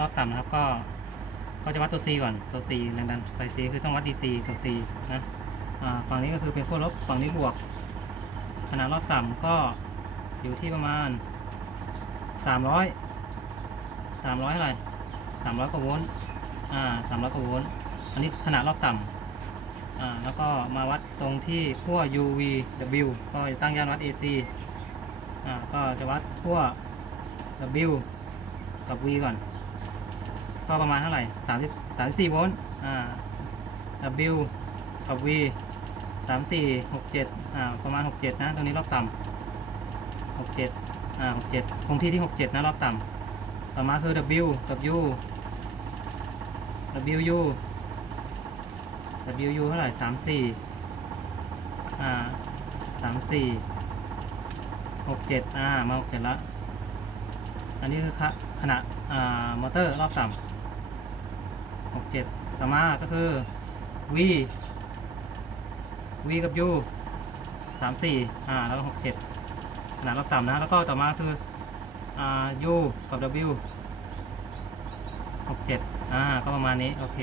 รอบต่ำนะครับ ก็ก็จะวัดตัว C ก่อน ตัว C แรงดันไฟ C คือต้องวัด DC ตัว C นะอ่าฝั่งนี้ก็คือเป็นขั้วลบ ฝั่งนี้บวก ขนาดรอบต่ำก็อยู่ที่ประมาณ 300 300อะไร300กว่าโวลต์ อ่า300กว่าโวลต์ อันนี้ขนาดรอบต่ำอ่า แล้วก็มาวัดตรงที่ขั้ว UVW ก็จะตั้งย่านวัด AC อ่า ก็จะวัดขั้ว W กับ V ก่อน ก็ประมาณเท่าไหร่30 34โวลต์อ่า W กับ V 34 67อ่าประมาณ67นะตรงนี้รอบต่ำ67อ่า67คงที่ที่67นะรอบต่ำต่อมาคือ W กับ U WU WU เท่าไหร่34อ่า34 67อ่ามา67แล้วอันนี้คือขนาดอ่ามอเตอร์รอบต่ำ เจ็ดต่อมาก็คือ V V กับ U 34อ่าแล้วก็67ขนาดรับต่ำนะ แล้วก็ต่อมาคืออ่า U กับ W 67อ่า ก็ประมาณนี้ โอเค